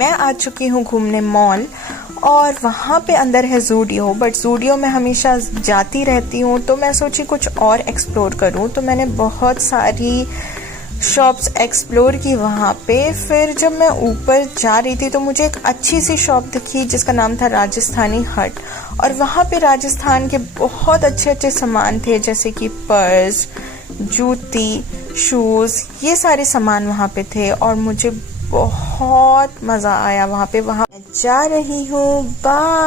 मैं आ चुकी हूँ घूमने मॉल और वहाँ पे अंदर है ज़ूडियो, बट ज़ूडियो में हमेशा जाती रहती हूँ तो मैं सोची कुछ और एक्सप्लोर करूँ। तो मैंने बहुत सारी शॉप्स एक्सप्लोर की वहाँ पे। फिर जब मैं ऊपर जा रही थी तो मुझे एक अच्छी सी शॉप दिखी जिसका नाम था राजस्थानी हट, और वहाँ पे राजस्थान के बहुत अच्छे अच्छे सामान थे जैसे कि पर्स, जूती, शूज़, ये सारे सामान वहाँ पे थे और मुझे बहुत मज़ा आया वहाँ पे। वहाँ जा रही हूँ। बाय।